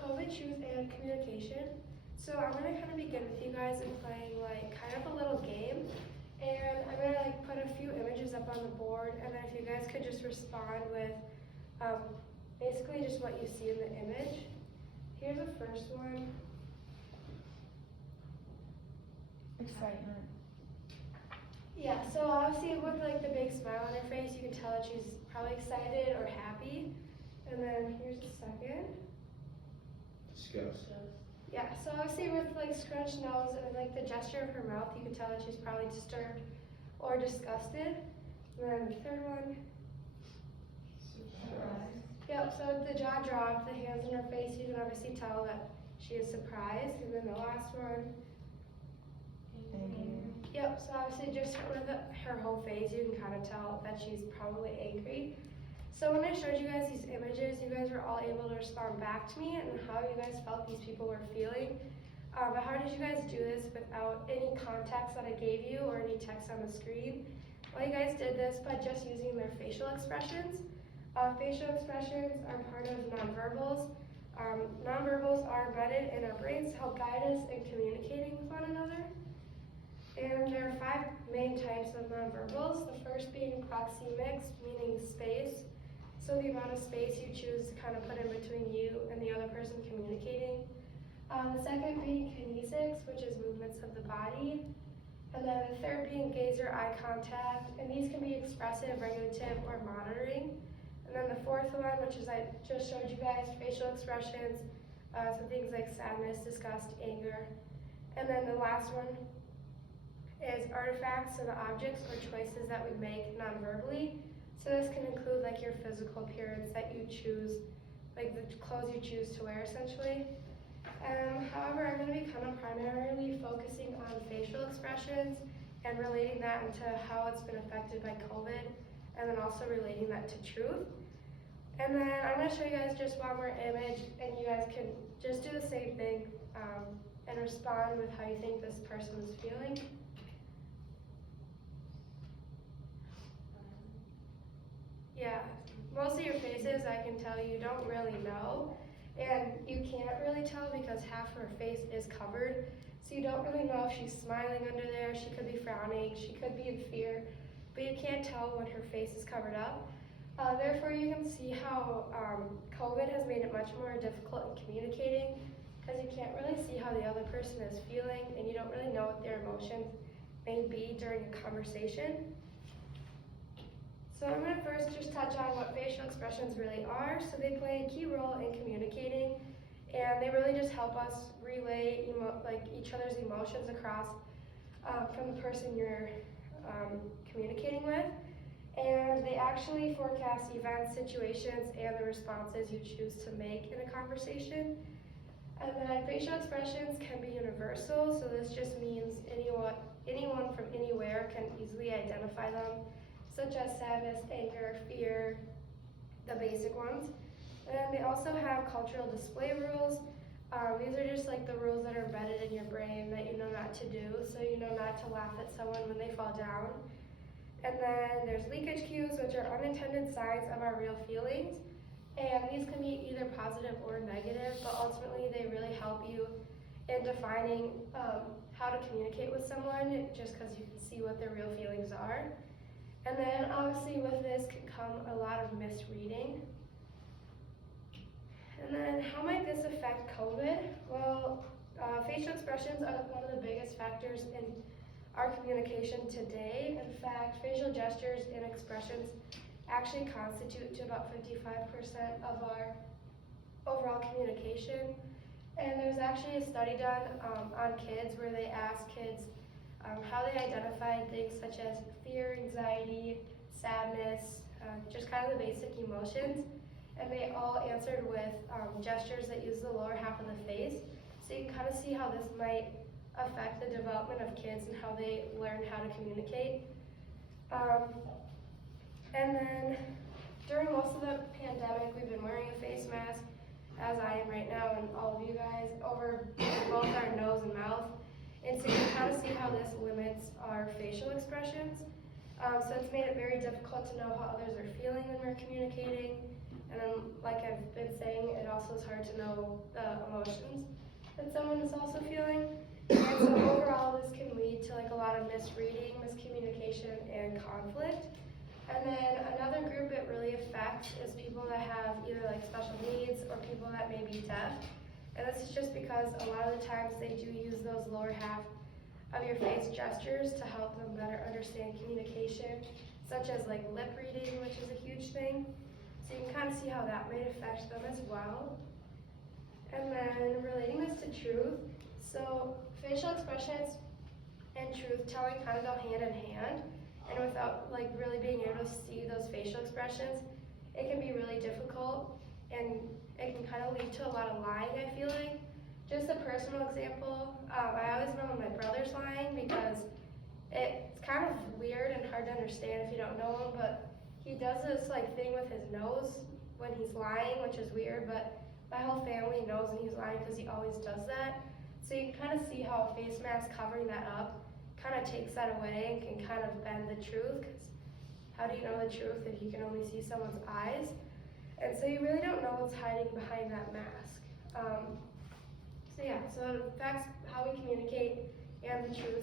COVID shoes and communication. So I'm gonna kind of begin with you guys in playing like kind of a little game. And I'm gonna like put a few images up on the board, and then if you guys could just respond with basically just what you see in the image. Here's the first one. Excitement. Yeah, so obviously with like the big smile on her face, you can tell that she's probably excited or happy. And then here's the second. Disgust. Yeah, so obviously with like scrunched nose and like the gesture of her mouth, you can tell that she's probably disturbed or disgusted. And then the third one. Surprise. Yep, so with the jaw dropped, the hands in her face, you can obviously tell that she is surprised. And then the last one. Angry. Yep, so obviously just with her whole face, you can kind of tell that she's probably angry. So when I showed you guys these images, you guys were all able to respond back to me and how you guys felt these people were feeling. But how did you guys do this without any context that I gave you or any text on the screen? Well, you guys did this by just using their facial expressions. Facial expressions are part of nonverbals. Nonverbals are embedded in our brains to help guide us in communicating with one another. And there are 5 main types of nonverbals. The first being proxemics, meaning space. So the amount of space you choose to kind of put in between you and the other person communicating. The second being kinesics, which is movements of the body. And then the third being gaze or eye contact. And these can be expressive, regulative, or monitoring. And then the fourth one, which is I just showed you guys, facial expressions. So things like sadness, disgust, anger. And then the last one is artifacts, so the objects or choices that we make non-verbally. So this can include like your physical appearance that you choose, like the clothes you choose to wear essentially. However, I'm going to be kind of primarily focusing on facial expressions and relating that into how it's been affected by COVID, and then also relating that to truth. And then I'm going to show you guys just one more image, and you guys can just do the same thing and respond with how you think this person is feeling. Yeah, most of your faces, I can tell you don't really know, and you can't really tell because half her face is covered, so you don't really know if she's smiling under there. She could be frowning, she could be in fear, but you can't tell when her face is covered up. Therefore, you can see how COVID has made it much more difficult in communicating because you can't really see how the other person is feeling, and you don't really know what their emotions may be during a conversation. So I'm going to first just touch on what facial expressions really are. So they play a key role in communicating, and they really just help us relay each other's emotions across from the person you're communicating with. And they actually forecast events, situations, and the responses you choose to make in a conversation. And then facial expressions can be universal, so this just means anyone from anywhere can easily identify them, such as sadness, anger, fear, the basic ones. And then they also have cultural display rules. These are just like the rules that are embedded in your brain that you know not to do, so you know not to laugh at someone when they fall down. And then there's leakage cues, which are unintended signs of our real feelings. And these can be either positive or negative, but ultimately they really help you in defining how to communicate with someone, just because you can see what their real feelings are. And then obviously with this can come a lot of misreading. And then how might this affect COVID? Well, facial expressions are one of the biggest factors in our communication today. In fact, facial gestures and expressions actually constitute to about 55% of our overall communication. And there's actually a study done on kids where they asked kids how they identified things such as fear, anxiety, sadness, just kind of the basic emotions. And they all answered with gestures that use the lower half of the face. So you can kind of see how this might affect the development of kids and how they learn how to communicate. And then during most of the pandemic, we've been wearing a face mask, as I am right now, and all of you guys, over both our nose and mouth. And so you can kind of see how this limits our facial expressions. So it's made it very difficult to know how others are feeling when we're communicating. And then, like I've been saying, it also is hard to know the emotions that someone is also feeling. And so overall, this can lead to like a lot of misreading, miscommunication, and conflict. And then another group it really affects is people that have either like special needs or people that may be deaf. And this is just because a lot of the times they do use those lower half of your face gestures to help them better understand communication, such as like lip reading, which is a huge thing. So you can kind of see how that may affect them as well. And then relating this to truth, so facial expressions and truth telling kind of go hand in hand. And without like really being able to see those facial expressions, it can be really difficult and it can kind of lead to a lot of lying, I feel like. Just a personal example, I always know when my brother's lying because it's kind of weird and hard to understand if you don't know him, but he does this like thing with his nose when he's lying, which is weird, but my whole family knows when he's lying because he always does that. So you can kind of see how a face mask covering that up kind of takes that away and can kind of bend the truth, because how do you know the truth if you can only see someone's eyes? And so you really don't know what's hiding behind that mask. So it affects how we communicate and the truth.